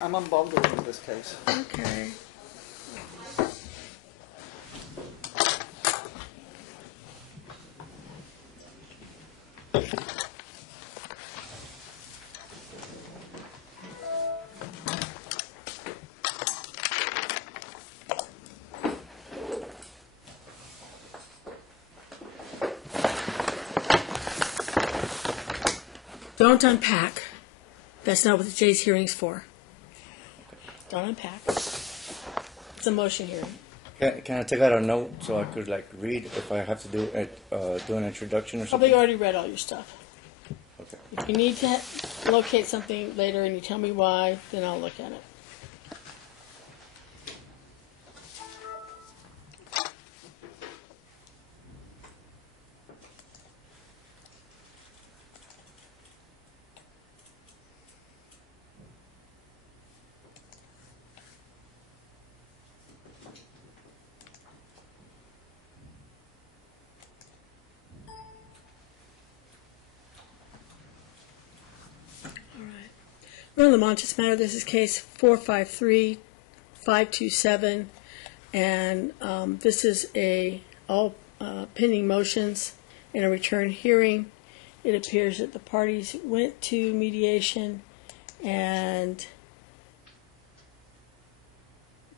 I'm unbundled with this case. Okay. Don't unpack. That's not what the J's hearing's for. Don't unpack. It's a motion hearing. Can I take out a note so I could read if I have to do an introduction or something? Probably already read all your stuff. Okay. If you need to locate something later and you tell me why, then I'll look at it. On the Montes matter, this is case 453-527, and this is all pending motions in a return hearing. It appears that the parties went to mediation and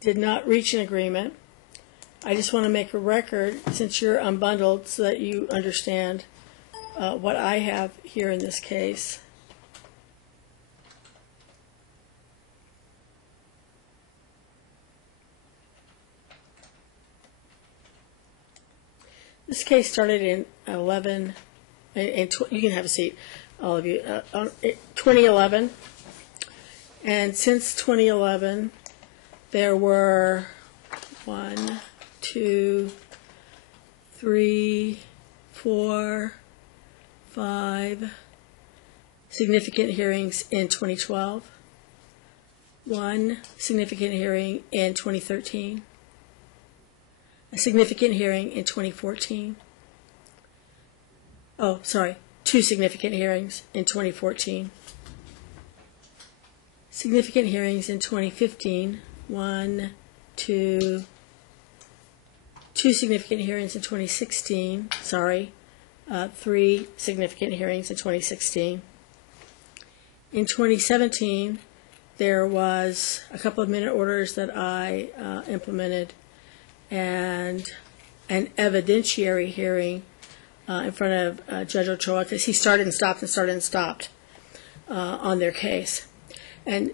did not reach an agreement. I just want to make a record, since you're unbundled, so that you understand what I have here in this case. This case started in 2011, you can have a seat, all of you, 2011, and since 2011, there were 1, 2, 3, 4, 5 significant hearings in 2012, 1 significant hearing in 2013, a significant hearing in 2014. Oh, sorry, 2 significant hearings in 2014. Significant hearings in 2015. 1, 2, 2 significant hearings in 2016. Sorry, 3 significant hearings in 2016. In 2017, there was a couple of minute orders that I implemented, and an evidentiary hearing in front of Judge Ochoa, because he started and stopped on their case. And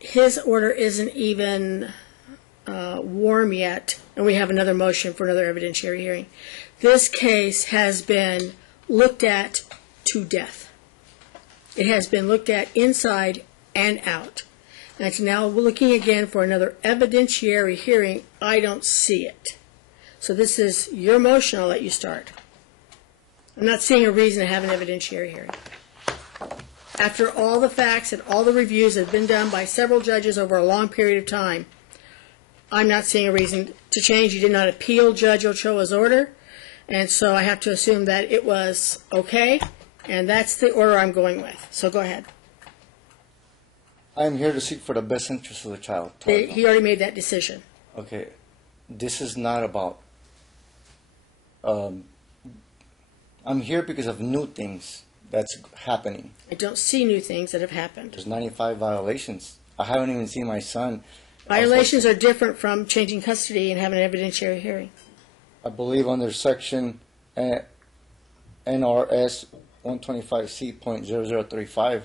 his order isn't even warm yet, and we have another motion for another evidentiary hearing. This case has been looked at to death. It has been looked at inside and out. And it's now looking again for another evidentiary hearing. I don't see it. So this is your motion. I'll let you start. I'm not seeing a reason to have an evidentiary hearing. After all the facts and all the reviews that have been done by several judges over a long period of time, I'm not seeing a reason to change. You did not appeal Judge Ochoa's order, and so I have to assume that it was okay, and that's the order I'm going with. So go ahead. I am here to seek for the best interest of the child. He already made that decision. Okay. This is not about... I'm here because of new things that's happening. I don't see new things that have happened. There's 95 violations. I haven't even seen my son. Violations are different from changing custody and having an evidentiary hearing. I believe under section NRS 125C.0035,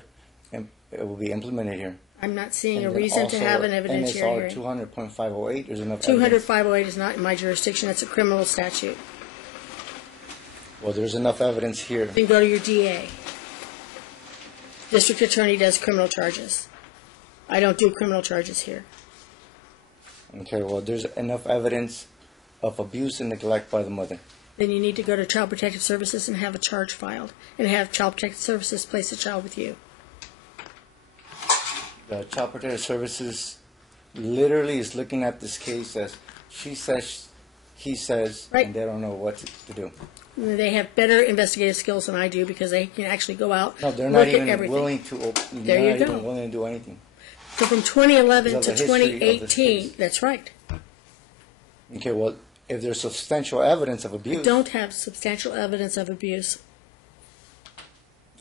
and it will be implemented here. I'm not seeing a reason to have an evidentiary hearing. NSR 200.508 is enough 200.508 is not in my jurisdiction. That's a criminal statute. Well, there's enough evidence here. Then go to your DA. District Attorney does criminal charges. I don't do criminal charges here. Okay, well, there's enough evidence of abuse and neglect by the mother. Then you need to go to Child Protective Services and have a charge filed, and have Child Protective Services place the child with you. The Child Protective Services literally is looking at this case as she says, he says, right, and they don't know what to do. They have better investigative skills than I do, because they can actually go out, no, they're look not even at everything. willing to. There you go. Even willing to do anything. So from 2011 Because to of the history of this 2018, case. that's right. Okay, well, if there's substantial evidence of abuse, Don't have substantial evidence of abuse.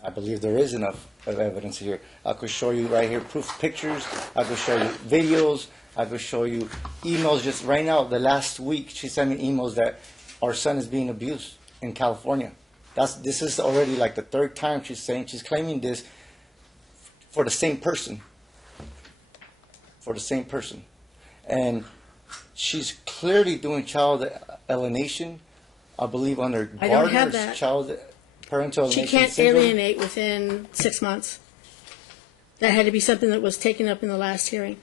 I believe there is enough of evidence here. I could show you right here proof pictures. I could show you videos. I could show you emails. Just right now, the last week, she sent me emails that our son is being abused in California. This is already like the third time she's claiming this for the same person. For the same person. And she's clearly doing child alienation, I believe, under I don't have Gardner's that. child parental She alienation can't syndrome. alienate within 6 months. That had to be something that was taken up in the last hearing.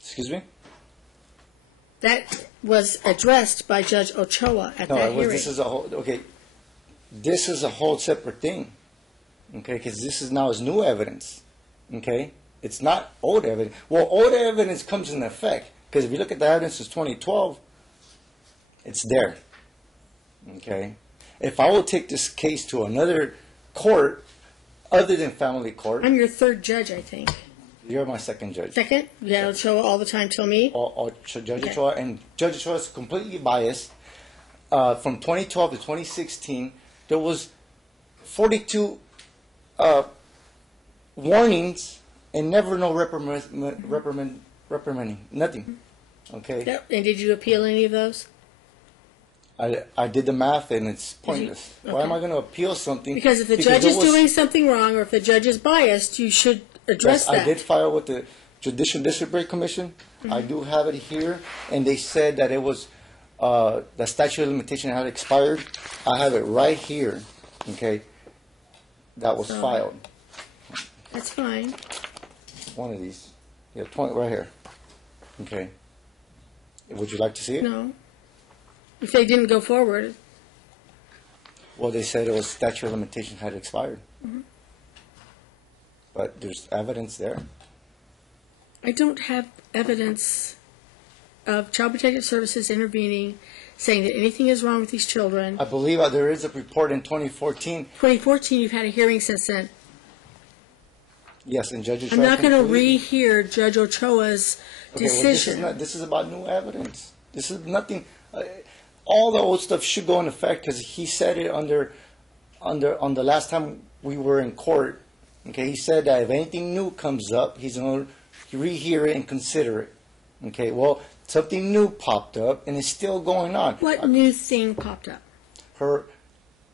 Excuse me? That was addressed by Judge Ochoa at that hearing. This is a whole, okay, this is a whole separate thing, okay, because this is now is new evidence, okay? It's not old evidence. Well, old evidence comes into effect, because if you look at the evidence since 2012, it's there, okay? If I will take this case to another court other than family court, I'm your third judge, I think. you're my second judge. Second? You had Ochoa all the time till me? Judge Okay. Ochoa, and Judge Ochoa is completely biased. From 2012 to 2016, there was 42 warnings and never no reprimanding, nothing. Okay, Yep. And did you appeal any of those? I did the math and it's pointless. Why am okay. I going to appeal something? Because if the judge is doing something wrong or if the judge is biased, you should address Yes, that. I did file with the Judicial Disciplinary Commission. I do have it here, and they said that it was the statute of limitation had expired. I have it right here. Okay, that was filed. That's fine. One of these, yeah, 20 right here. Okay, would you like to see it? No. If they didn't go forward, Well, they said it was statute of limitation had expired, but there's evidence there. I don't have evidence of Child Protective Services intervening, saying that anything is wrong with these children. I believe there is a report in 2014. 2014, you've had a hearing since then. Yes, and Judge Ochoa I'm not going to completely- rehear Judge Ochoa's Okay, well, decision. this is about new evidence. This is nothing. All the old stuff should go in effect because he said it on the last time we were in court. Okay, he said that if anything new comes up, he's going to rehear it and consider it. Okay, well, something new popped up and it's still going on. What new thing popped up? Her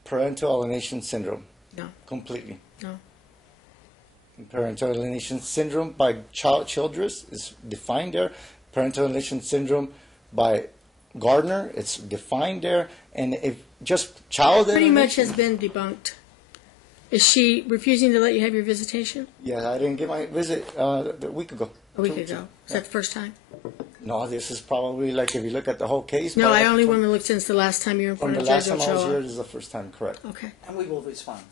parental alienation syndrome, No, completely. no. Parental alienation syndrome by Childress is defined there. Parental alienation syndrome by Gardner, it's defined there. And if just child Pretty much alienation, has been debunked. Is she refusing to let you have your visitation? yeah, I didn't get my visit a week ago. A week ago. Is that the first time? No, this is probably like if you look at the whole case. No, probably I only from- want to look since the last time you were in From front the of last Judge time I was here, Ochoa. this is the first time, correct. Okay. And we will respond.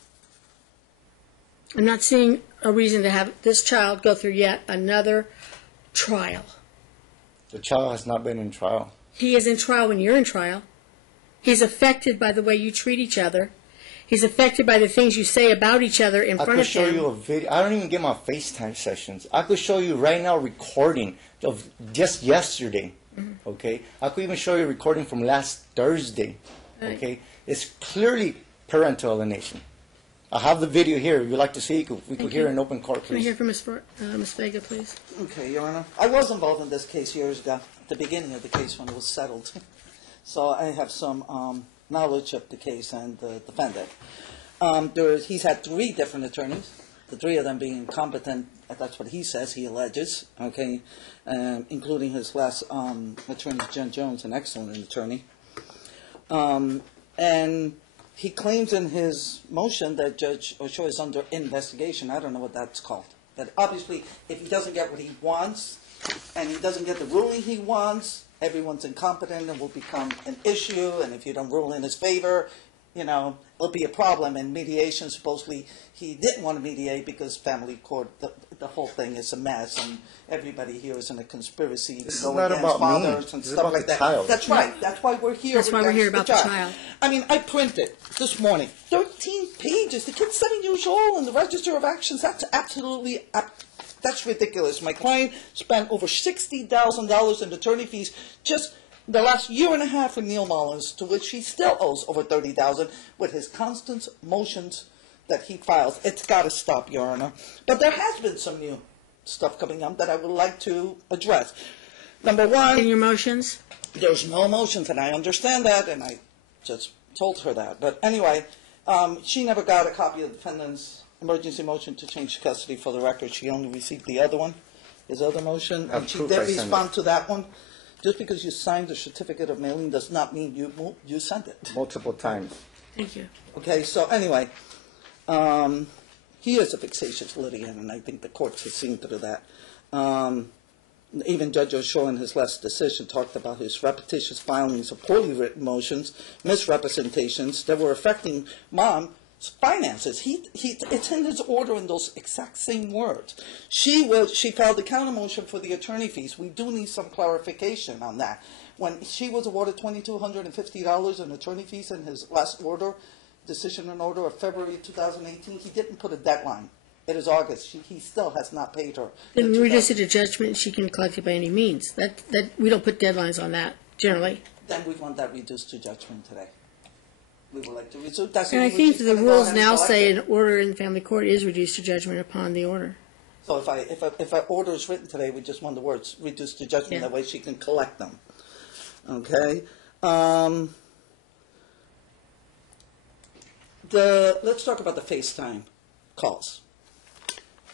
I'm not seeing a reason to have this child go through yet another trial. The child has not been in trial. He is in trial when you're in trial. He's affected by the way you treat each other. He's affected by the things you say about each other in I front could of show him. you a video. I don't even get my FaceTime sessions. I could show you right now recording of just yesterday. Okay, I could even show you a recording from last Thursday. Right. Okay, it's clearly parental alienation. I have the video here. If you'd like to see it, we could hear you. in open court, Can I hear please. from Ms. Vega, please? Okay, Your Honor. I was involved in this case years ago, at the beginning of the case when it was settled. So I have some knowledge of the case and the defendant. He's had 3 different attorneys, the 3 of them being incompetent. That's what he says, he alleges, okay, including his last attorney, Jen Jones, an excellent attorney. And he claims in his motion that Judge Ochoa is under investigation. I don't know what that's called. That obviously, if he doesn't get what he wants, and he doesn't get the ruling he wants, everyone's incompetent and will become an issue, and if you don't rule in his favor, you know, it'll be a problem. And mediation, supposedly, he didn't want to mediate because family court, the whole thing is a mess, and everybody here is in a conspiracy This is to go not against about me. fathers and This is stuff about like the that. child. That's right. That's why we're here. That's why we're here against about the child. I mean, I printed this morning 13 pages. The kid's 7 years old in the Register of Actions. That's absolutely That's ridiculous. My client spent over $60,000 in attorney fees just the last year and a half for Neil Mullins, to which he still owes over $30,000 with his constant motions that he files. It's got to stop, Your Honor. But there has been some new stuff coming up that I would like to address. Number one, In your motions? there's no motions, and I understand that, and I just told her that. But anyway, she never got a copy of the defendant's emergency motion to change custody. For the record, she only received the other one, his other motion, and she did respond to that one. Just because you signed the certificate of mailing does not mean you sent it. Multiple times. Thank you. Okay, so anyway, he is a vexatious litigant, and I think the courts have seen through that. Even Judge Ochoa in his last decision talked about his repetitious filings of poorly written motions, misrepresentations that were affecting Mom's finances. It's in his order in those exact same words. She filed a counter motion for the attorney fees. We do need some clarification on that. When she was awarded $2,250 in attorney fees in his last decision and order of February 2018, he didn't put a deadline. It is August. He still has not paid her. Then reduce it to judgment, she can collect it by any means. That we don't put deadlines on that, generally. Then we want that reduced to judgment today. We would like to reduce. That's And I what think she's the gonna go rules ahead and now collect say it. an order in family court is reduced to judgment upon the order. So if an order is written today, we just want the words reduced to judgment. Yeah. That way she can collect them. Okay. Let's talk about the FaceTime calls.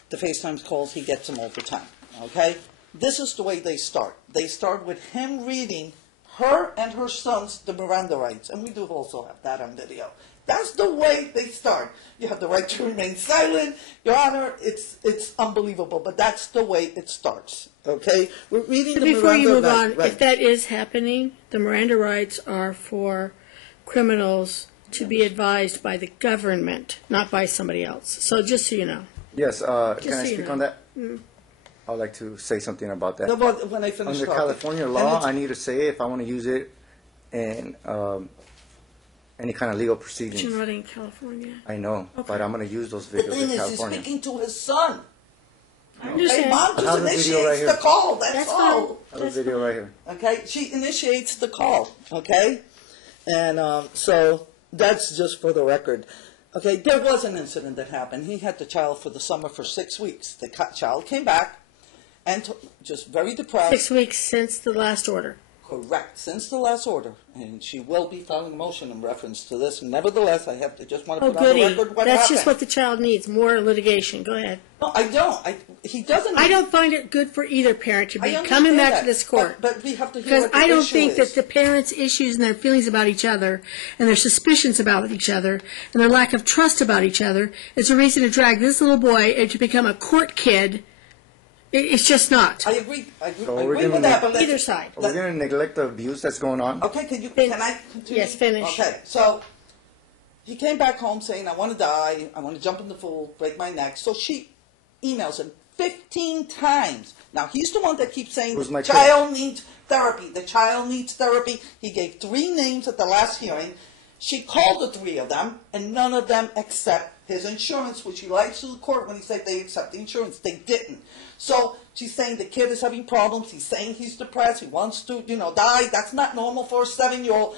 The FaceTime calls, he gets them all the time. Okay. This is the way they start. They start with him reading her and her son's the Miranda Rights, and we do also have that on video. That's the way they start. You have the right to remain silent, Your Honor. It's unbelievable, but that's the way it starts. Okay, we're reading the Before you move Miranda on, Rights. if that is happening, the Miranda rights are for criminals to be advised by the government, not by somebody else. So just so you know. Yes, can I so you speak know. on that? I'd like to say something about that. No, but when I finish Under talking. California And law, it's- I need to say if I want to use it in any kind of legal You're proceedings. not in California. I know, Okay. but I'm going to use those the videos thing in is, he's California. speaking to his son. I Okay, understand. Mom I have just the video right initiates here. the call. That's That's all. fine. I have a video right here. Okay, she initiates the call. Okay, and so that's just for the record. Okay, there was an incident that happened. He had the child for the summer for 6 weeks. The child came back and just very depressed. 6 weeks since the last order. Correct, since the last order, and she will be filing a motion in reference to this. Nevertheless, I have to just want to Oh, put on the goody. record what That's happened. just what the child needs, more litigation. Go ahead. No, I don't. He doesn't. I don't find it good for either parent to I be understand coming back that, to this court. but we have to hear Because what the I don't issue think is. that the parents' issues and their feelings about each other and their suspicions about each other and their lack of trust about each other is a reason to drag this little boy and to become a court kid. It's just not. I agree. I agree, So I we're agree with gonna that. But let's- Either side. Are we going to neglect the abuse that's going on? Okay, can I continue? Yes, finish. Okay, so he came back home saying, I want to die, I want to jump in the pool, break my neck. So she emails him 15 times. Now, he's the one that keeps saying Who's the my child needs therapy. The child needs therapy. He gave 3 names at the last hearing. She called the 3 of them, and none of them accept his insurance, which he lied to the court when he said they accept the insurance. They didn't. So she's saying the kid is having problems. He's saying he's depressed. He wants to, die. That's not normal for a 7-year-old.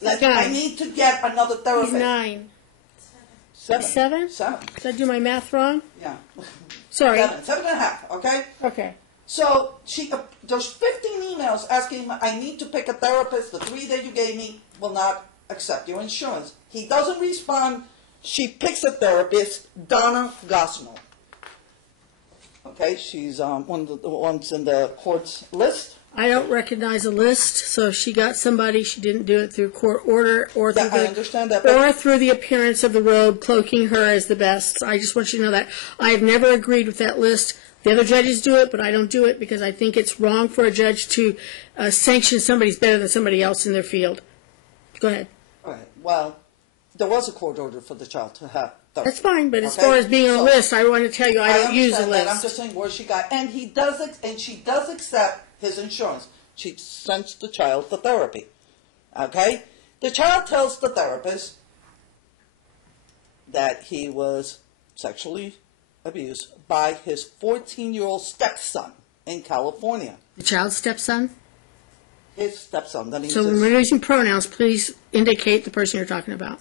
He's I 9. need to get another therapist. He's 9. 7. 7? 7. Did I do my math wrong? Yeah. Sorry. 7 and a half. Okay. Okay. So there's 15 emails asking him, I need to pick a therapist. The 3 that you gave me will not accept your insurance. He doesn't respond. She picks a therapist, Donna Gosnell. Okay, she's one of the ones in the court's list. I don't recognize a list, so if she got somebody, she didn't do it through court order or Yeah, through I the, understand that, but- or through the appearance of the robe, cloaking her as the best. I just want you to know that. I have never agreed with that list. The other judges do it, but I don't do it because I think it's wrong for a judge to sanction somebody's better than somebody else in their field. Go ahead. All right. Well, there was a court order for the child to have therapy. That's fine, but as Okay? far as being on a So- list, I want to tell you I don't use a understand that. I'm list. just saying where she got, and he does it, and she does accept his insurance. She sends the child to therapy. Okay, the child tells the therapist that he was sexually abuse by his 14-year-old stepson in California. The child's stepson? His stepson. Then he So when we're using pronouns, please indicate the person you're talking about.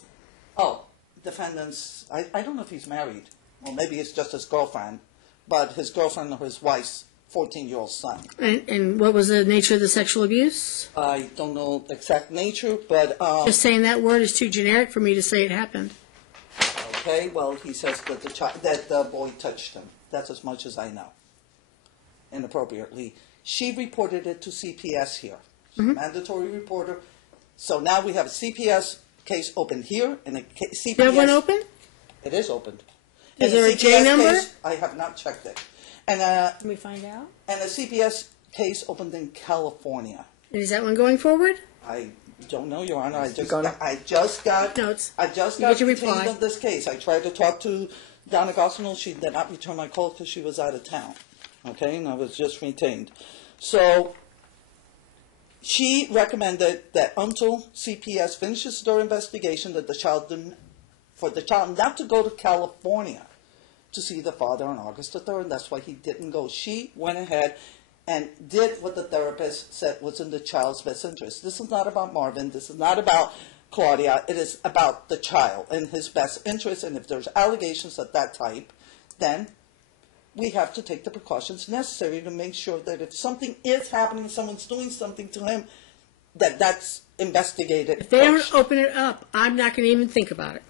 Oh, defendants, I don't know if he's married, or maybe it's just his girlfriend, but his girlfriend or his wife's 14-year-old son. And what was the nature of the sexual abuse? I don't know the exact nature, but... Just saying that word is too generic for me to say it happened. Okay, well, he says that the boy touched him. That's as much as I know. Inappropriately. She reported it to CPS here. She's a mandatory reporter. So now we have a CPS case open here, and a CPS... You have one open? It is opened. Is And there a J number? Case, I have not checked it. And Can we find out? and a CPS case opened in California. Is that one going forward? I don't know, Your Honor. I just Notes. got You get your reply. retained on this case. I tried to talk to Donna Gosnell. She did not return my call because she was out of town. Okay, and I was just retained. So she recommended that until CPS finishes their investigation, that for the child not to go to California to see the father on August the 3rd. That's why he didn't go. She went ahead and did what the therapist said was in the child's best interest. This is not about Marvin. This is not about Claudia. It is about the child and his best interest. And if there's allegations of that type, then we have to take the precautions necessary to make sure that if something is happening, someone's doing something to him, that's investigated. If they don't first. open it up, I'm not going to even think about it.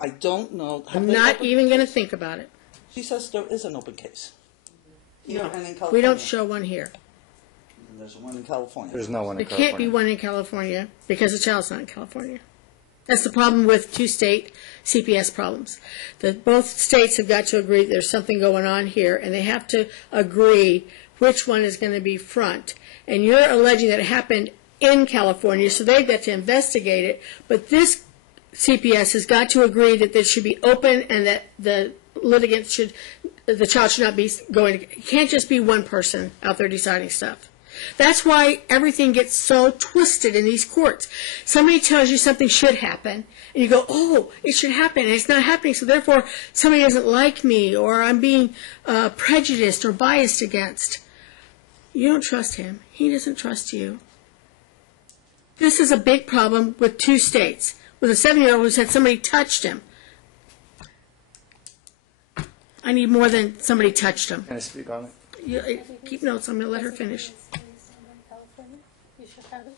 I don't know. Have I'm they not opened- even going to think about it. She says there is an open case. Here and in California. We don't show one here. And there's one in California. There's no one There in can't be California. one in California because the child's not in California. That's the problem with two-state CPS problems. That both states have got to agree there's something going on here, and they have to agree which one is going to be front. And you're alleging that it happened in California, so they've got to investigate it. But this CPS has got to agree that this should be open and that the child should not be going. It can't just be one person out there deciding stuff. That's why everything gets so twisted in these courts. Somebody tells you something should happen, and you go, oh, it should happen, and it's not happening, so therefore somebody doesn't like me, or I'm being prejudiced or biased against. You don't trust him. He doesn't trust you. This is a big problem with two states. With a 7-year-old who said somebody touched him. I need more than somebody touched him. Can I speak on it? Keep notes. I'm going to let her finish. You should have it.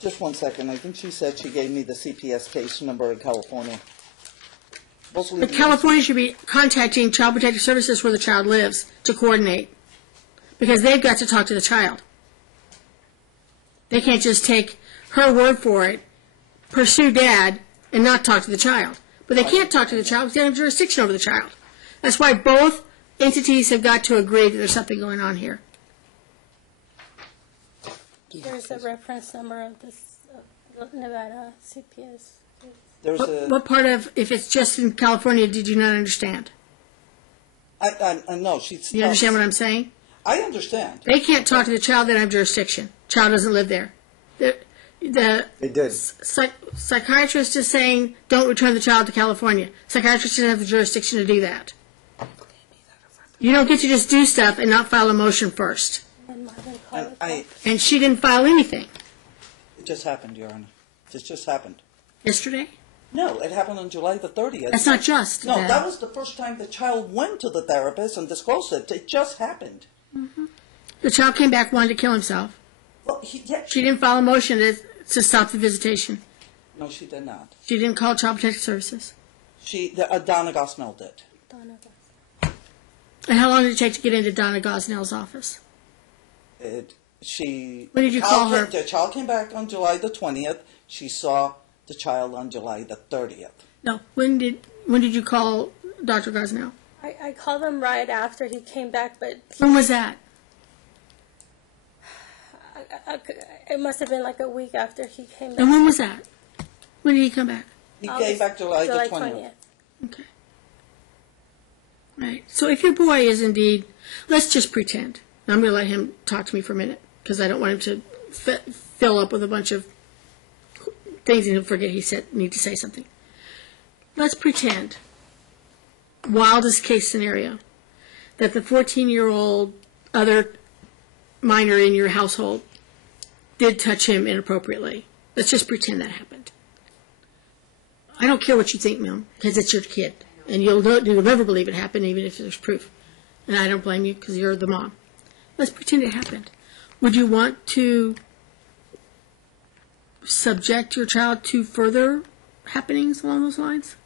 Just one second. I think she said she gave me the CPS case number in California. But California should be contacting Child Protective Services where the child lives to coordinate. Because they've got to talk to the child. They can't just take her word for it, pursue dad, and not talk to the child. But they can't talk to the child because they have jurisdiction over the child. That's why both entities have got to agree that there's something going on here. There's a reference number of this Nevada CPS. There's What part of, if it's just in California, did you not understand? no, she's. You understand what I'm saying? I understand. They can't talk to the child, they don't have jurisdiction. Child doesn't live there. The They did. psychiatrist is saying, don't return the child to California. Psychiatrist doesn't have the jurisdiction to do that. You don't get to just do stuff and not file a motion first. And she didn't file anything. It just happened, Your Honor. It just happened. Yesterday? No, it happened on July the 30th. That's not just. No, that was the first time the child went to the therapist and disclosed it. It just happened. The child came back, wanted to kill himself. Well, She didn't file a motion to stop the visitation. No, she did not. She didn't call Child Protective Services. Donna Gosnell did. And how long did it take to get into Donna Gosnell's office? When did you call her? The child came back on July the 20th. She saw the child on July the 30th. No. When did you call Dr. Gosnell? I called him right after he came back, but When was that? it must have been like a week after he came back. And when was that? When did he come back? He came back July the 20th. Okay. Right. So if your boy is indeed, let's just pretend. I'm going to let him talk to me for a minute because I don't want him to fill up with a bunch of things and he'll forget he need to say something. Let's pretend, wildest case scenario, that the 14-year-old other minor in your household did touch him inappropriately. Let's just pretend that happened. I don't care what you think, ma'am, because it's your kid. And you'll never believe it happened, even if there's proof. And I don't blame you because you're the mom. Let's pretend it happened. Would you want to subject your child to further happenings along those lines?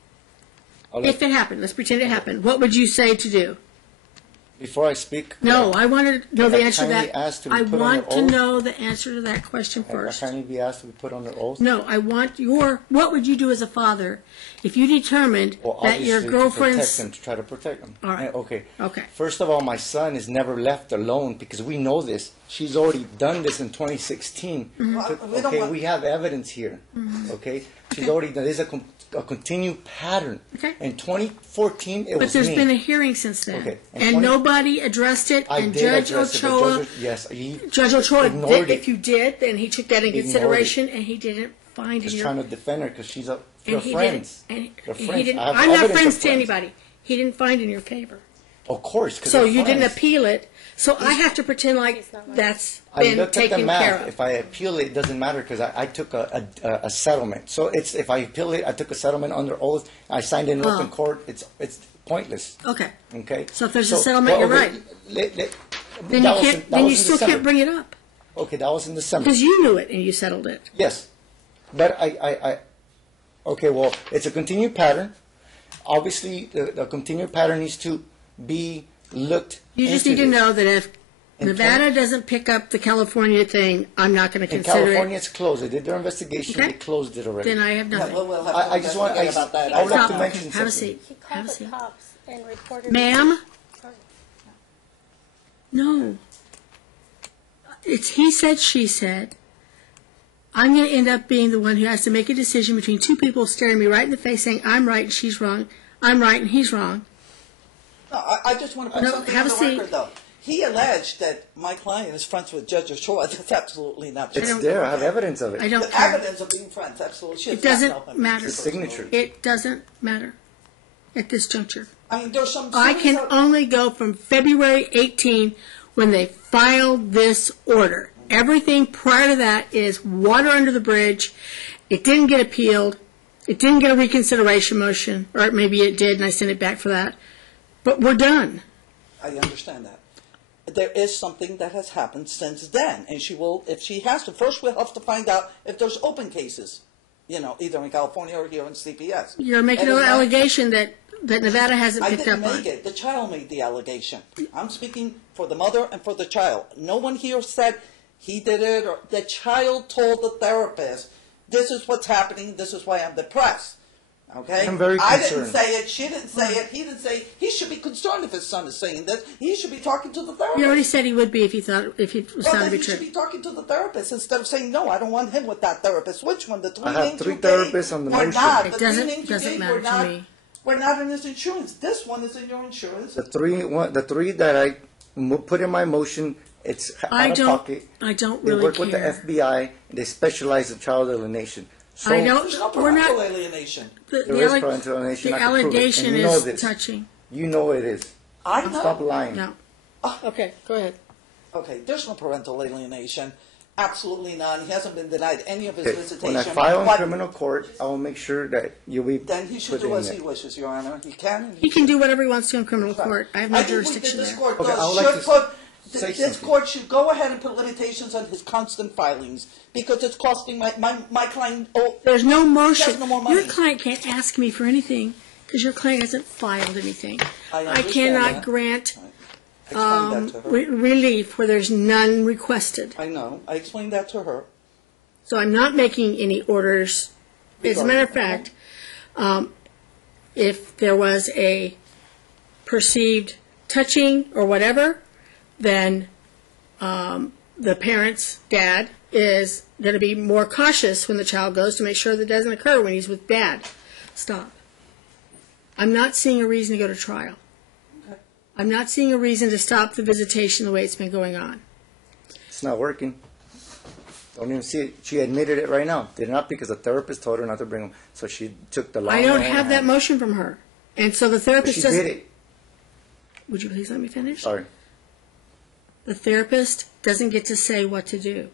If it happened, let's pretend it happened. What would you say to do? Before I speak, No, I want to know the answer to kindly that. ask to be I put want under to oath? know the answer to that question I first. kindly be asked to be put under oath. No, I want what would you do as a father if you determined Well, that your obviously girlfriend's... to try to protect them. All right. Okay. Okay. First of all, my son is never left alone because we know this. She's already done this in 2016. Well, we don't Okay, want- we have evidence here. Okay, she's already done. There's a continued pattern. Okay. In 2014, it But was there's me. been a hearing since then. Okay, and And 20 nobody addressed it, I and did Judge address it, but Ochoa... yes, he Judge Ochoa, ignored if it. you did, then he took that in Ignored consideration, and he didn't find in Just your... trying to defend her because she's a. and They're he friends. didn't, and They're he friends. didn't, I have I'm not evidence friends of to anybody. He didn't find in your favor. Of course. 'cause So they're you didn't friends. appeal it, so I have to pretend like He's not right. that's I been looked at the taken care math. of. If I appeal it, it doesn't matter because I took a settlement. So it's if I appeal it, I took a settlement under oath. I signed it in open court. It's pointless. Okay. Okay. So if there's a settlement, you're right. Then you can't. Then you still can't bring it up Okay, that was in December. because you knew it and you settled it. Yes, but I okay. Well, it's a continued pattern. Obviously, the continued pattern needs to be looked. You just into need to this. know that if In Nevada doesn't pick up the California thing, I'm not going to In consider California, it. it's closed. They did their investigation. Okay. They closed it already. Then I have Yeah, nothing. we'll have to I just want. investigate about that. I would like to Stop. mention Have a something. seat. He Have called a the seat. cops and reported it. Ma'am? Sorry. No. It's he said, she said. I'm going to end up being the one who has to make a decision between two people staring me right in the face saying, I'm right and she's wrong. I'm right and he's wrong. No, I just want to put No, something have on a the seat. record, though. He alleged that my client is friends with Judge Ochoa. That's absolutely not true. It's there. I have evidence of it. I don't The care. evidence of being friends, absolutely. She It does not know doesn't him. matter. The signature. It doesn't matter at this juncture. I mean, there's some. I can only go from February 18 when they filed this order. Everything prior to that is water under the bridge. It didn't get appealed. It didn't get a reconsideration motion, or maybe it did, and I sent it back for that. But we're done. I understand that. There is something that has happened since then, and she will, if she has to, first we'll have to find out if there's open cases, either in California or here in CPS. You're making And an if not- allegation that Nevada hasn't I picked didn't up on. make it. The child made the allegation. I'm speaking for the mother and for the child. No one here said he did it, or the child told the therapist, this is what's happening, this is why I'm depressed. Okay? I'm very I didn't concerned. say it, she didn't say it, he didn't say it. He should be concerned if his son is saying this. He should be talking to the therapist. He already said he would be if he thought if it was Well, found to then be he should true. be talking to the therapist instead of saying, no, I don't want him with that therapist. Which one? The three I have names three you gave therapists on the were motion. not. It The three doesn't- names you doesn't gave matter were to not, me. were not in his insurance. This one is in your insurance. The three that I put in my motion, it's I out of don't. pocket. I don't They really work with the care. FBI. They specialize in child alienation. So I don't. There's no We're parental not. alienation. The, There is parental alienation. the I can prove it, and allegation you know is this. touching. You know it is. I know. Stop lying. No. Okay, go ahead. Okay, there's no parental alienation. Absolutely none. He hasn't been denied any of his Okay, visitation. when I file in but criminal court, I will make sure that you'll be then he should put do in as there. he wishes, Your Honor. He can. And He can should. do whatever he wants to in criminal Right. court. I have no think jurisdiction this there. court Okay, I does, would like should to put, say this something. court should go ahead and put limitations on his constant filings because it's costing my client. Oh, There's no motion. There's no more money. Your client can't ask me for anything because your client hasn't filed anything. I I understand cannot that. grant explain that to her. relief where there's none requested. I know. I explained that to her. So I'm not making any orders. As a matter of fact, if there was a perceived touching or whatever, then the parent's dad is going to be more cautious when the child goes to make sure that doesn't occur when he's with dad. Stop. I'm not seeing a reason to go to trial. Okay. I'm not seeing a reason to stop the visitation the way it's been going on. It's not working. Don't even see it. She admitted it right now. Did not because the therapist told her not to bring him. So she took the law. I don't have that motion from her. And so the therapist She doesn't. did it. Would you please let me finish? Sorry. The therapist doesn't get to say what to do.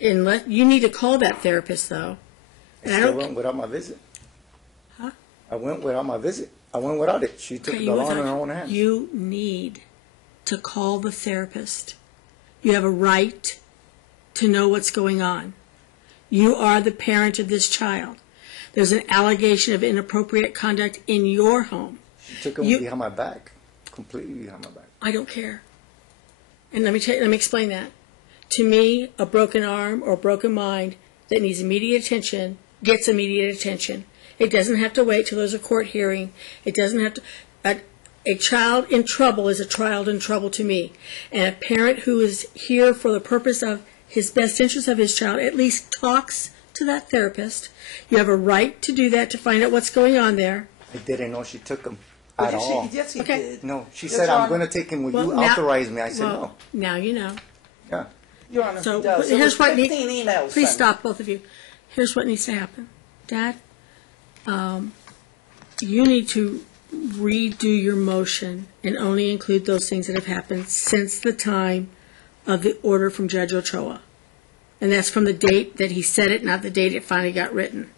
You need to call that therapist, though. I still went without my visit. Huh? I went without my visit. I went without it. She took the law in her own hands. You need to call the therapist. You have a right to know what's going on. You are the parent of this child. There's an allegation of inappropriate conduct in your home. She took him behind my back. Completely behind my back. I don't care. And let me explain that. To me, a broken arm or a broken mind that needs immediate attention gets immediate attention. It doesn't have to wait till there's a court hearing. It doesn't have to. A child in trouble is a child in trouble to me. And a parent who is here for the purpose of his best interest of his child at least talks to that therapist. You have a right to do that, to find out what's going on there. I didn't know she took him at all. Yes, he Okay. did. No, she said, I'm going to take him. Will you authorize me? I said, no. Now you know. Yeah. Your Honor, So he does. It was here's what 15 emails Please sent. stop, both of you. Here's what needs to happen. Dad, you need to redo your motion and only include those things that have happened since the time of the order from Judge Ochoa. And that's from the date that he said it, not the date it finally got written.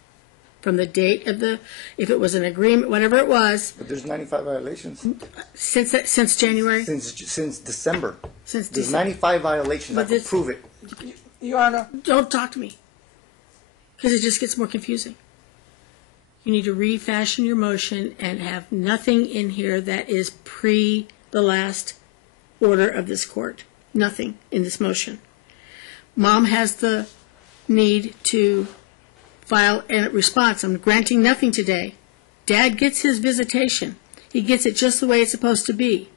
From the date of if it was an agreement, whatever it was, But there's 95 violations. since January? Since December. Since There's December. 95 violations. I But can this- prove it. Your Honor, Don't talk to me, because it just gets more confusing. You need to refashion your motion and have nothing in here that is pre the last order of this court. Nothing in this motion. Mom has the need to file a response. I'm granting nothing today. Dad gets his visitation. He gets it just the way it's supposed to be.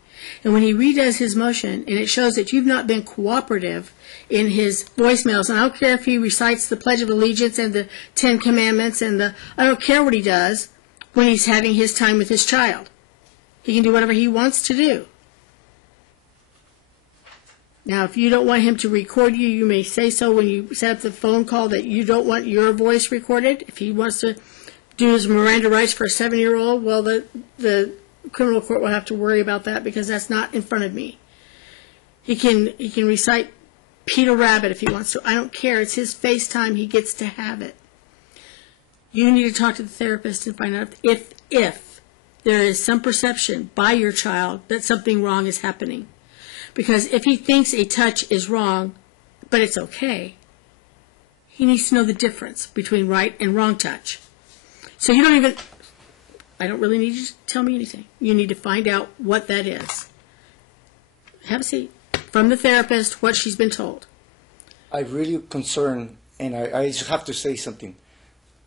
And when he redoes his motion, and it shows that you've not been cooperative in his voicemails, and I don't care if he recites the Pledge of Allegiance and the Ten Commandments, I don't care what he does when he's having his time with his child. He can do whatever he wants to do. Now, if you don't want him to record you, you may say so when you set up the phone call that you don't want your voice recorded. If he wants to do his Miranda Rights for a 7-year-old, well, the criminal court will have to worry about that because that's not in front of me. He can recite Peter Rabbit if he wants to. I don't care. It's his FaceTime. He gets to have it. You need to talk to the therapist and find out if there is some perception by your child that something wrong is happening. Because if he thinks a touch is wrong, but it's okay, he needs to know the difference between right and wrong touch. So I don't really need you to tell me anything. You need to find out what that is. Have a seat. From the therapist, what she's been told. I'm really concerned, and I just have to say something.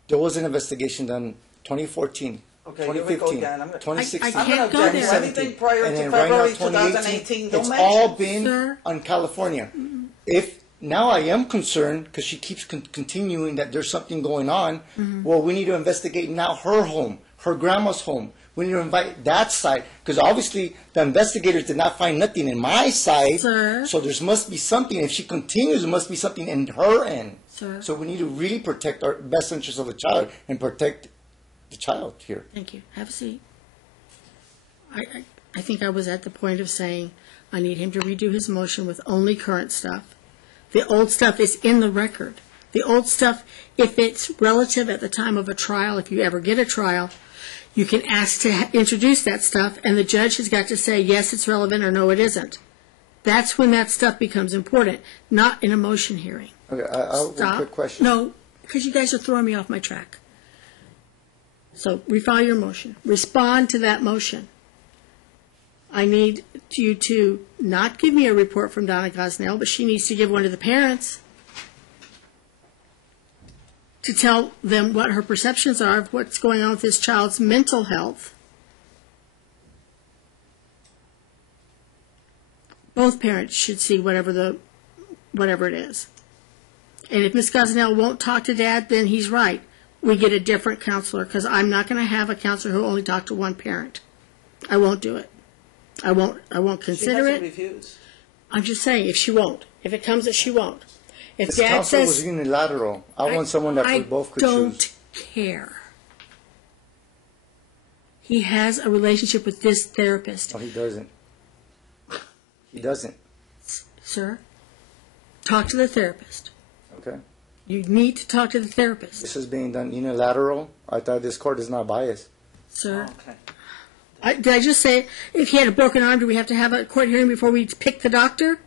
There was an investigation done 2014, Okay, here we go 2015, again. I'm gonna- 2016, I can't go there. 2017, Anything prior and to then right February now 2018. 2018, don't It's mention. all been Sir? on California. If now I am concerned because she keeps continuing that there's something going on. Well, we need to investigate now her home, her grandma's home. We need to invite that side because obviously the investigators did not find nothing in my side. Sir? So there must be something. If she continues, there must be something in her end. Sir? So we need to really protect our best interests of the child and protect the child here. Thank you. Have a seat. I think I was at the point of saying I need him to redo his motion with only current stuff. The old stuff is in the record. The old stuff, if it's relative at the time of a trial, if you ever get a trial, you can ask to introduce that stuff, and the judge has got to say, yes, it's relevant, or no, it isn't. That's when that stuff becomes important, not in a motion hearing. Okay, I'll have a quick question. No, because you guys are throwing me off my track. So refile your motion. Respond to that motion. I need you to not give me a report from Donna Gosnell, but she needs to give one to the parents to tell them what her perceptions are of what's going on with this child's mental health. Both parents should see whatever it is. And if Ms. Gosnell won't talk to Dad, then he's right. We get a different counselor, because I'm not going to have a counselor who only talk to one parent. I won't do it. I won't consider she it. hasn't refused. I'm just saying, if she won't. If it comes that she won't. If This Dad counsel was says, unilateral. I want someone that we both could I don't choose. care. He has a relationship with this therapist. No, he doesn't. He doesn't. Sir, talk to the therapist. Okay. You need to talk to the therapist. This is being done unilateral. I thought this court is not biased. Sir, Okay. did I just say if he had a broken arm, do we have to have a court hearing before we pick the doctor?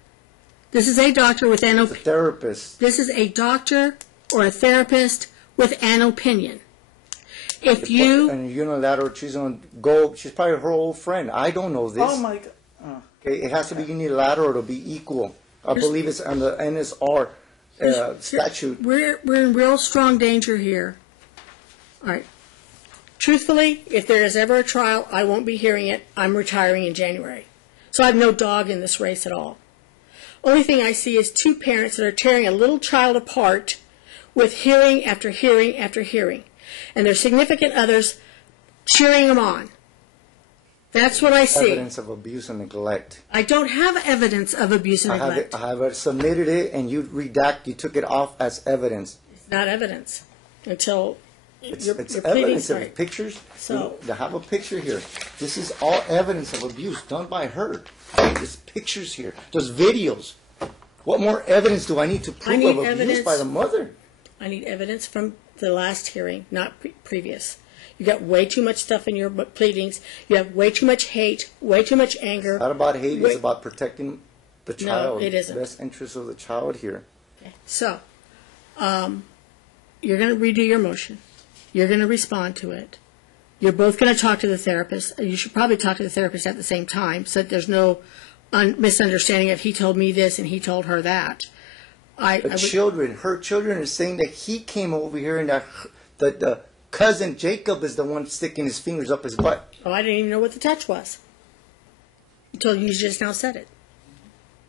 This is a doctor with an The opinion. therapist. This is a doctor or a therapist with an opinion. If you, And unilateral, she's on go. She's probably her old friend. I don't know this. Oh my God. Okay, it has to be unilateral to be equal. I believe it's on the NSR statute. we're in real strong danger here. All right. Truthfully, if there is ever a trial, I won't be hearing it. I'm retiring in January. So I have no dog in this race at all. Only thing I see is two parents that are tearing a little child apart with hearing after hearing after hearing. And their significant others cheering them on. That's what I see. Evidence of abuse and neglect. I don't have evidence of abuse and I neglect. have submitted it, and you took it off as evidence. It's not evidence until It's you're evidence pleading of for it. pictures. So- I have a picture here. This is all evidence of abuse done by her. There's pictures here. There's videos. What more evidence do I need to prove need of abuse evidence. by the mother? I need evidence from the last hearing, not previous. You got way too much stuff in your pleadings. You have way too much hate, way too much anger. Not about hate. Wait. It's about protecting the child. it isn't. Best interest of the child here. So, you're going to redo your motion. You're going to respond to it. You're both going to talk to the therapist. You should probably talk to the therapist at the same time so that there's no misunderstanding of he told me this and he told her that. Her children are saying that he came over here and that the cousin Jacob is the one sticking his fingers up his butt. Oh, I didn't even know what the touch was until you just now said it.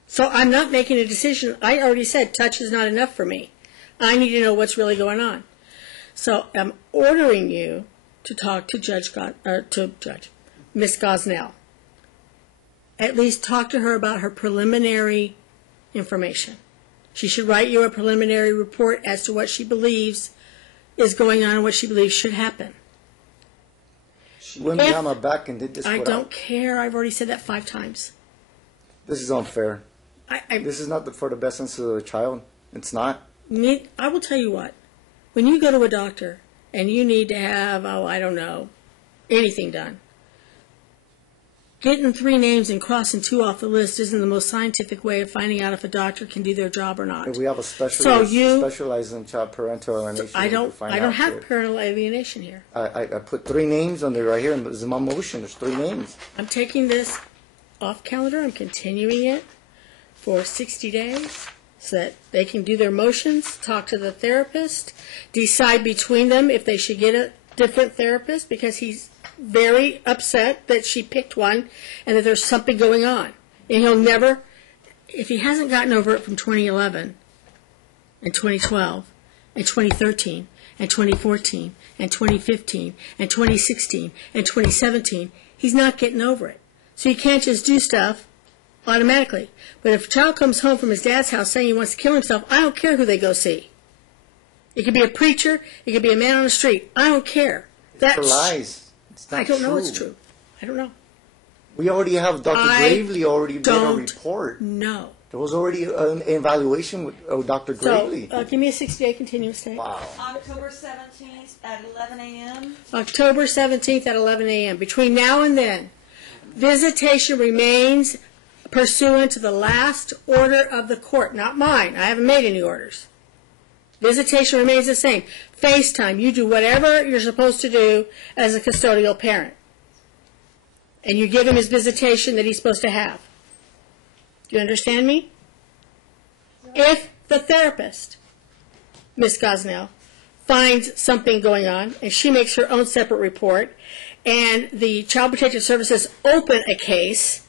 So I'm not making a decision. I already said touch is not enough for me. I need to know what's really going on. So I'm ordering you to talk to Miss Gosnell. At least talk to her about her preliminary information. She should write you a preliminary report as to what she believes is going on and what she believes should happen. She went behind my back and did this. I don't care. I've already said that 5 times. This is unfair. I This is not for the best interest of the child. It's not. I will tell you what. When you go to a doctor and you need to have, I don't know, anything done, getting 3 names and crossing 2 off the list isn't the most scientific way of finding out if a doctor can do their job or not. We have a specialized in child parental alienation. I don't have parental alienation here. I put 3 names on there right here, and this is my motion. There's 3 names. I'm taking this off calendar. I'm continuing it for 60 days so that they can do their motions, talk to the therapist, decide between them if they should get a different therapist because he's very upset that she picked one and that there's something going on. And he'll never, if he hasn't gotten over it from 2011 and 2012 and 2013 and 2014 and 2015 and 2016 and 2017, he's not getting over it. So you can't just do stuff automatically. But if a child comes home from his dad's house saying he wants to kill himself, I don't care who they go see. It could be a preacher. It could be a man on the street. I don't care. It's lies. It's not I don't know true. it's true. I don't know. We already have Dr. Gravely already did a report. No. There was already an evaluation with Dr. Gravely. So, give me a 60-day continuous date. Wow. October 17th at 11 a.m. October 17th at 11 a.m. Between now and then, visitation remains pursuant to the last order of the court, not mine. I haven't made any orders. Visitation remains the same. FaceTime, you do whatever you're supposed to do as a custodial parent. And you give him his visitation that he's supposed to have. Do you understand me? If the therapist, Ms. Gosnell, finds something going on, and she makes her own separate report, and the Child Protective Services open a case,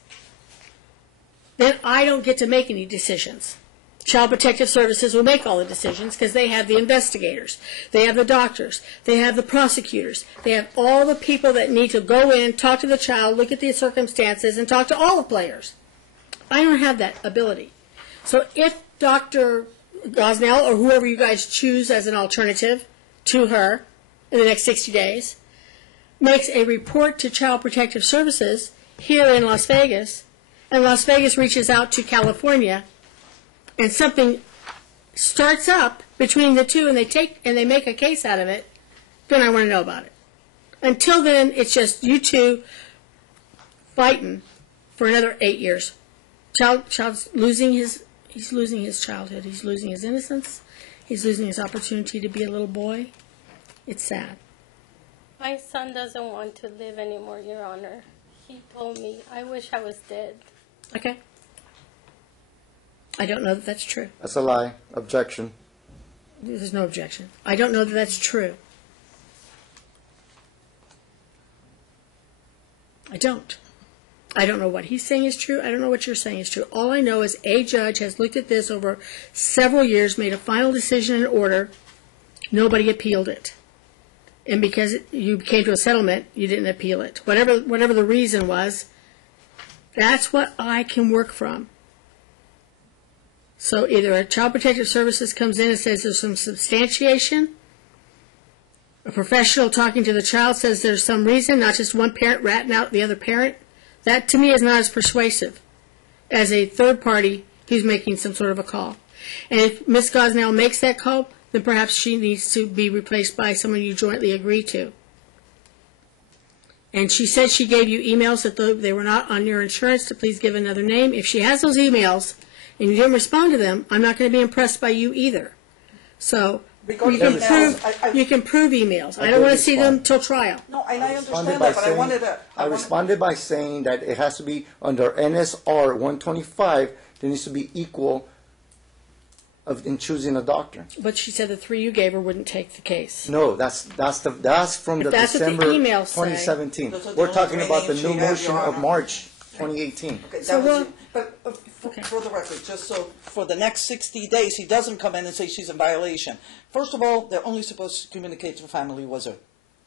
then I don't get to make any decisions. Child Protective Services will make all the decisions because they have the investigators, they have the doctors, they have the prosecutors, they have all the people that need to go in, talk to the child, look at the circumstances, and talk to all the players. I don't have that ability. So if Dr. Gosnell, or whoever you guys choose as an alternative to her in the next 60 days, makes a report to Child Protective Services here in Las Vegas, and Las Vegas reaches out to California, and something starts up between the two, and they make a case out of it, then I want to know about it. Until then, it's just you two fighting for another 8 years. Child's losing he's losing his childhood. He's losing his innocence. He's losing his opportunity to be a little boy. It's sad. My son doesn't want to live anymore, Your Honor. He told me, I wish I was dead. Okay. I don't know that that's true. That's a lie. Objection. There's no objection. I don't know that that's true. I don't. I don't know what he's saying is true. I don't know what you're saying is true. All I know is a judge has looked at this over several years, made a final decision and order. Nobody appealed it. And because you came to a settlement, you didn't appeal it. Whatever the reason was, that's what I can work from. So either a Child Protective Services comes in and says there's some substantiation, a professional talking to the child says there's some reason, not just one parent ratting out the other parent. That, to me, is not as persuasive as a third party who's making some sort of a call. And if Ms. Gosnell makes that call, then perhaps she needs to be replaced by someone you jointly agree to. And she said she gave you emails that they were not on your insurance to please give another name. If she has those emails and you didn't respond to them, I'm not going to be impressed by you either. So you can prove emails. I don't want to see them till trial. No, and I understand that, but I wanted to... I responded by saying that it has to be under NSR 125. There needs to be equal in choosing a doctor. But she said the three you gave her wouldn't take the case. No, that's from the that's what the December emails say. 2017. Those are the We're only talking three about the names new she has, motion Your of Honor. March 2018. Okay, So that was, but okay. for the record, just so for the next 60 days, he doesn't come in and say she's in violation. First of all, they're only supposed to communicate through Family Wizard.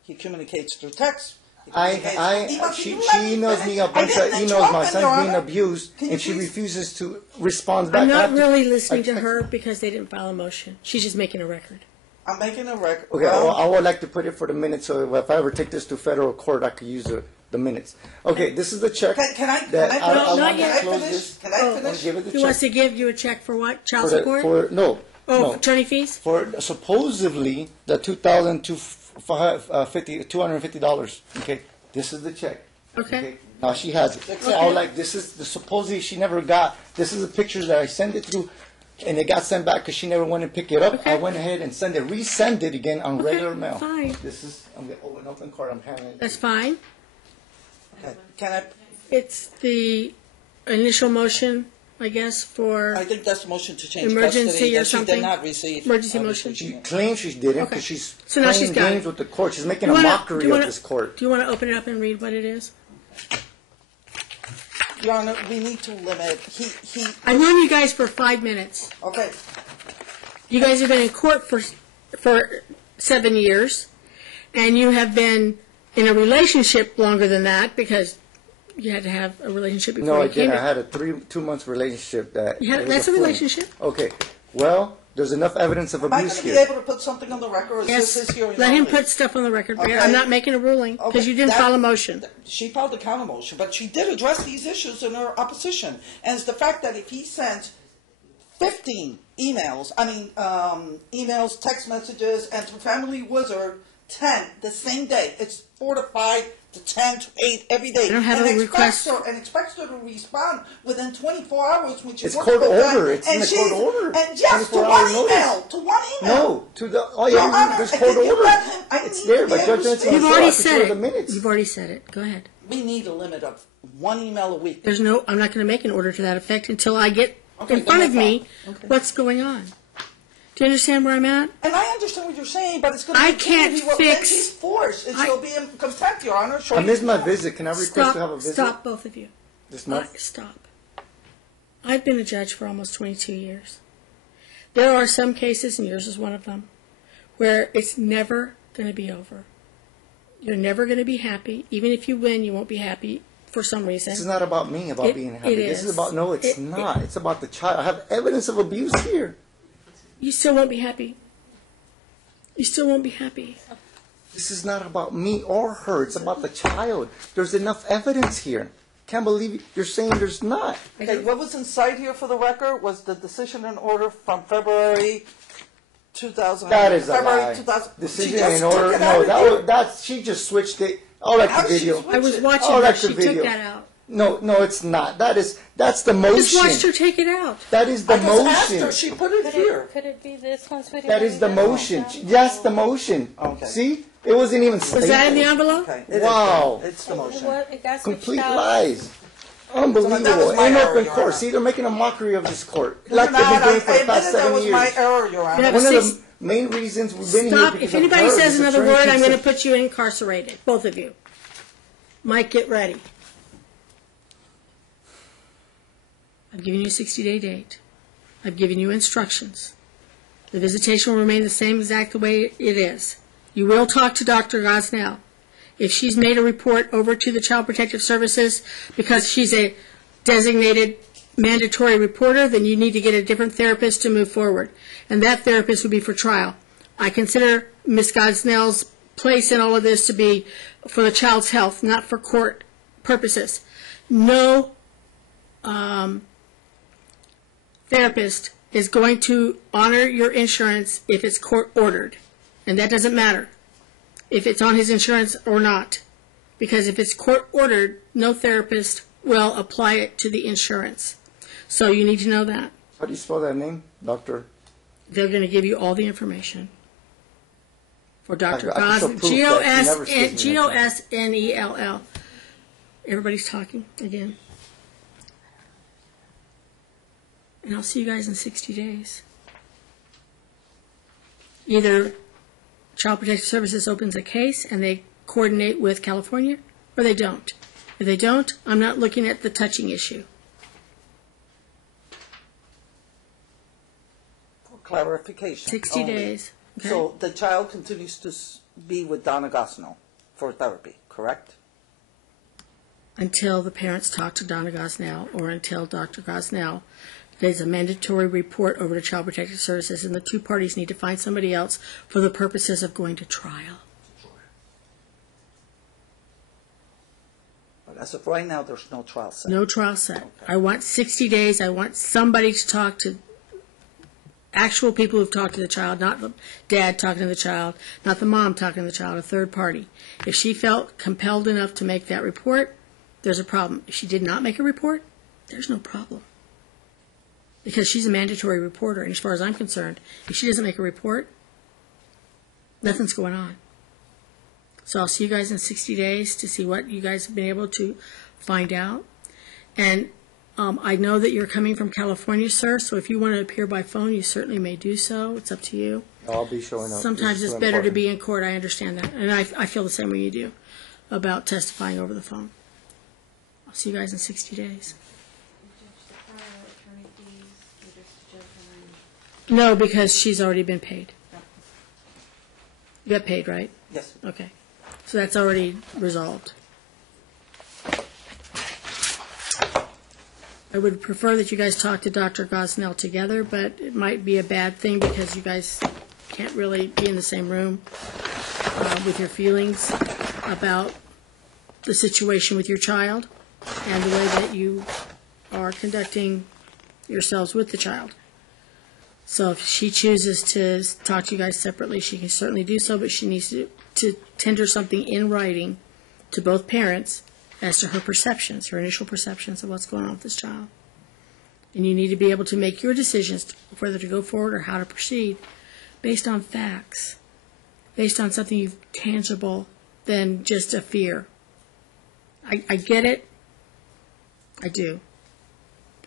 He communicates through text. She emails me a bunch of emails. My son's being abused, and she refuses to respond back. I'm not really listening to her because they didn't file a motion. She's just making a record. I'm making a record. Okay, well, I would like to put it for the minutes, so if I ever take this to federal court, I could use the minutes. Okay, this is the check. Can I finish? Can I finish? Give it the He check. wants to give you a check for what? Child support? No. Attorney fees? For supposedly the $2,250. Okay, this is the check. Okay. Now she has it. Okay. I was like, this is the supposedly she never got. This is the pictures that I sent it through, and it got sent back because she never went and picked it up. Okay. I went ahead and resend it again on regular mail. Fine. This is an open card. I'm handing it. That's fine. Okay. Can I? It's the initial motion, I guess, for I think that's a motion to change emergency custody or that she something. did not receive. Emergency Obviously, motion. She claims she didn't Okay. because she's So now playing she's got games it. with the court. She's making Do a you wanna- mockery do you of wanna- this court. Do you want to open it up and read what it is? Your Honor, we need to limit. He. I've known you guys for 5 minutes. Okay. You guys have been in court for 7 years, and you have been in a relationship longer than that because you had to have a relationship before No, I you came didn't. I in. had a 2-month relationship that. You had- it was that's a fling. relationship? Okay. Well, there's enough evidence of Am I abuse going to be here. able to put something on the record, or is Yes, this his hearing let him only? put stuff on the record. Okay. I'm not making a ruling because Okay, you didn't that- file a motion. She filed a counter motion, but she did address these issues in her opposition. And it's the fact that if he sent 15 emails, emails, text messages, and through Family Wizard, 10 the same day, it's 4 to 5 to 10 to 8 every day. I don't have and a request. expects her to respond within 24 hours, which is It's court order. It's in the court order. And yes, to 24-hour one notice. email. To one email. No, to the. Oh Your yeah, Honor, there's if court you order. let him- I It's need there, to but be able Judge to Nancy, speak. You've I'm already sorry, I could said show it. the minutes. You've already said it. Go ahead. We need a limit of 1 email a week. I'm not going to make an order to that effect until I get Okay, in front then of me that's fine. what's going on. Do you understand where I'm at? And I understand what you're saying, but it's going to I continue can't to be what fix- she's forced, and I- she'll be in contempt, Your Honor. I missed my visit. Can I request to have a visit Stop, both of you. this month? Stop. I've been a judge for almost 22 years. There are some cases, and yours is one of them, where it's never going to be over. You're never going to be happy. Even if you win, you won't be happy. for some reason. This is not about me, about being happy. It This is is. about, no, it's not. It's about the child. I have evidence of abuse here. You still won't be happy. You still won't be happy. This is not about me or her. It's about the child. There's enough evidence here. Can't believe you're saying there's not. Okay, what was inside here for the record was the decision and order from February 2000. That is a February lie. 2000. Decision She just in took order. it out No, of that's she just switched it. Oh, like How the did she video. switch I was it? watching Oh, her. that's the She video. took that out. No, it's not. That's the motion. Just watched her take it out. That is the I just asked motion. her. She put it here. Could it be this one, sweetie? That is the motion. Yes, the motion. Okay. See? It wasn't even Was that in the stapled. envelope? Okay, it is Wow. there. It's the motion. It got switched Complete out. lies. That Unbelievable. was my In error, open Your court. Honor. See, they're making a mockery of this court. No, Like they've been doing for I the past admitted that 7 was my years. error, Your Honor. Yeah, One of Six- the main reasons we've been here Stop. because If of anybody her, says this another attorney word, I'm keeps going to it- put you incarcerated. Both of you. Mike, get ready. I've given you a 60-day date. I've given you instructions. The visitation will remain the same exact the way it is. You will talk to Dr. Gosnell. If she's made a report over to the Child Protective Services because she's a designated mandatory reporter, then you need to get a different therapist to move forward. And that therapist would be for trial. I consider Ms. Gosnell's place in all of this to be for the child's health, not for court purposes. No therapist is going to honor your insurance if it's court ordered. And that doesn't matter if it's on his insurance or not. Because if it's court ordered, no therapist will apply it to the insurance. So you need to know that. How do you spell that name? Doctor? They're going to give you all the information. For Dr. I can show proof that she never says anything. Gosnell. Everybody's talking again. And I'll see you guys in 60 days. Either Child Protective Services opens a case and they coordinate with California, or they don't. If they don't, I'm not looking at the touching issue. For clarification. 60 only. days. Okay? So the child continues to be with Donna Gosnell for therapy, correct? Until the parents talk to Donna Gosnell, or until Dr. Gosnell there's a mandatory report over to Child Protective Services, and the two parties need to find somebody else for the purposes of going to trial. But as of right now, there's no trial set. No trial set. I want 60 days. I want somebody to talk to actual people who've talked to the child, not the dad talking to the child, not the mom talking to the child, a third party. If she felt compelled enough to make that report, there's a problem. If she did not make a report, there's no problem. Because she's a mandatory reporter, and as far as I'm concerned, if she doesn't make a report, nothing's going on. So I'll see you guys in 60 days to see what you guys have been able to find out. And I know that you're coming from California, sir, so if you want to appear by phone, you certainly may do so. It's up to you. I'll be showing up. Sometimes This it's is better to important. be in court, I understand that. And I feel the same way you do about testifying over the phone. I'll see you guys in 60 days. No, because she's already been paid. You got paid, right? Yes. Okay. So that's already resolved. I would prefer that you guys talk to Dr. Gosnell together, but it might be a bad thing because you guys can't really be in the same room with your feelings about the situation with your child and the way that you are conducting yourselves with the child. So if she chooses to talk to you guys separately, she can certainly do so, but she needs to tender something in writing to both parents as to her perceptions, her initial perceptions of what's going on with this child. And you need to be able to make your decisions whether to go forward or how to proceed based on facts, based on something tangible than just a fear. I get it. I do.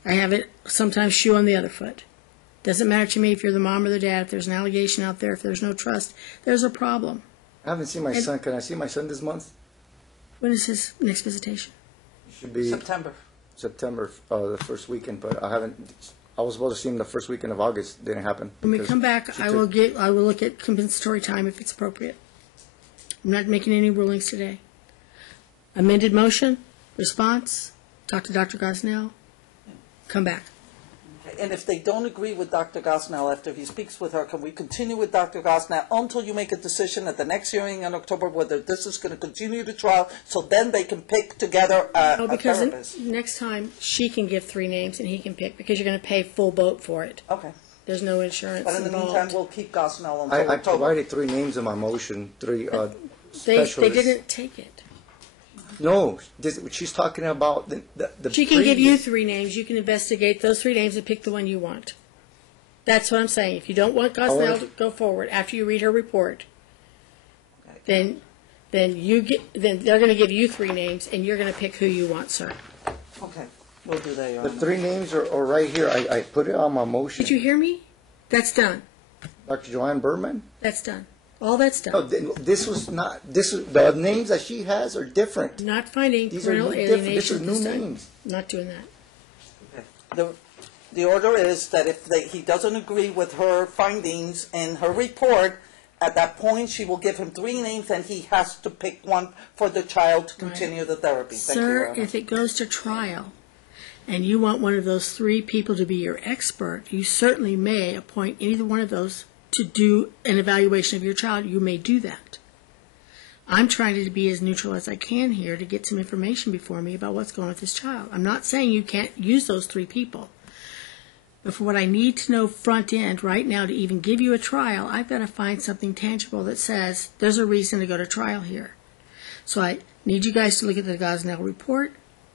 I have it sometimes shoe on the other foot. Doesn't matter to me if you're the mom or the dad. If there's an allegation out there, if there's no trust, there's a problem. I haven't seen my son. Can I see my son this month? When is his next visitation? It should be September. the first weekend, but I haven't. I was supposed to see him the first weekend of August. Didn't happen. When we because come back, she I will look at compensatory time if it's appropriate. I'm not making any rulings today. Amended motion, Response? Talk to Dr. Gosnell? Come back. And if they don't agree with Dr. Gosnell after he speaks with her, can we continue with Dr. Gosnell until you make a decision at the next hearing in October whether this is going to continue the trial, so then they can pick together No, a because therapist? next time she can give 3 names and he can pick, because you're going to pay full boat for it. Okay. There's no insurance But in the meantime, involved. we'll keep Gosnell until I October. provided 3 names in my motion, 3 They specialists. didn't take it. No, she's talking about the She can give you previous- 3 names. You can investigate those 3 names and pick the one you want. That's what I'm saying. If you don't want Gosnell to go forward after you read her report, then they're going to give you 3 names and you're going to pick who you want, sir. Okay, we'll do that, Your The Honor. 3 names are right here. I put it on my motion. Did you hear me? That's done. Dr. Joanne Berman? That's done. All that's No, done. this was not, the names that she has are different. Not finding These are parental new different, this alienation is at new this time. names. Not doing that. The order is that if he doesn't agree with her findings in her report, at that point, she will give him 3 names, and he has to pick one for the child to continue the therapy. Thank you, Your Sir, Honor. if it goes to trial and you want one of those 3 people to be your expert, you certainly may appoint either one of those to do an evaluation of your child. You may do that. I'm trying to be as neutral as I can here to get some information before me about what's going on with this child. I'm not saying you can't use those 3 people. But for what I need to know front end right now to even give you a trial, I've got to find something tangible that says there's a reason to go to trial here. So I need you guys to look at the Gosnell report.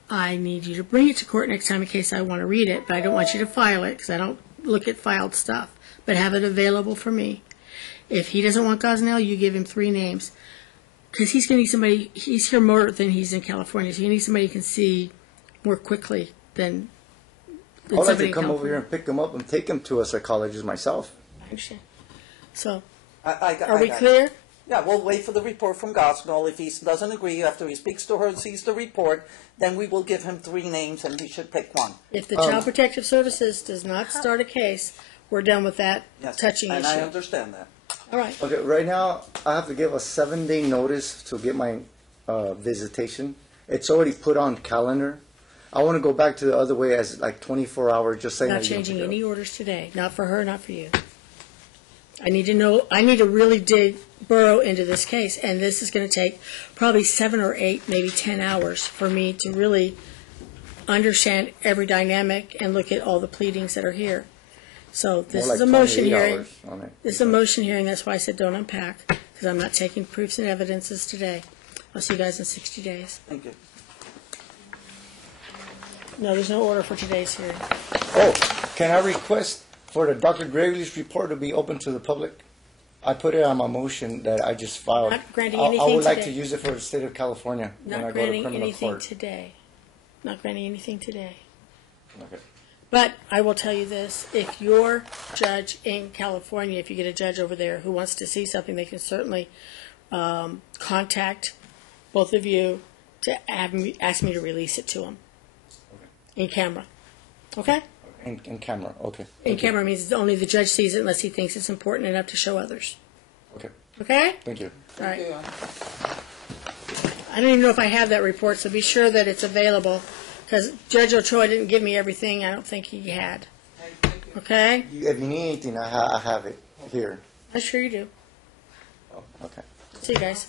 I need you to bring it to court next time in case I want to read it, but I don't want you to file it because I don't look at filed stuff, but have it available for me. If he doesn't want Gosnell, you give him 3 names. Because he's going to need somebody, he's here more than he's in California, so he needs somebody he can see more quickly than I'd like somebody to in come over California. here and pick them up and take them to a psychologist myself. I understand. So, I are we got it. clear? Yeah, we'll wait for the report from Gosnell. If he doesn't agree, after he speaks to her and sees the report, then we will give him 3 names, and he should pick one. If the Child Protective Services does not start a case, we're done with that Yes, touching and I issue. understand that. All right. Okay, right now, I have to give a 7-day notice to get my visitation. It's already put on calendar. I want to go back to the other way as like 24 hours, just saying Not that you can changing pick it up. any orders today. Not for her, not for you. I need to know, I need to really burrow into this case, and this is going to take probably 7 or 8, maybe 10 hours for me to really understand every dynamic and look at all the pleadings that are here. So this More is like a motion 28 hearing. hours on it. This is a motion hearing, that's why I said don't unpack, because I'm not taking proofs and evidences today. I'll see you guys in 60 days. Thank you. No, there's no order for today's hearing. Oh, can I request for the Dr. Gravely's report to be open to the public? I put it on my motion that I just filed. Not granting I anything would like today. to use it for the state of California when I Not go to granting criminal anything court. today. Not granting anything today. Okay. But I will tell you this, if your judge in California, if you get a judge over there who wants to see something, they can certainly contact both of you to ask me to release it to them in camera. Okay? In camera, okay. In Thank you. camera means only the judge sees it unless he thinks it's important enough to show others. Okay, Okay? thank you. All right. Thank you. I don't even know if I have that report, so be sure that it's available, because Judge Ochoa didn't give me everything I don't think he had. Okay? If you need anything, I have it here. I'm sure you do. Oh, okay. See you guys.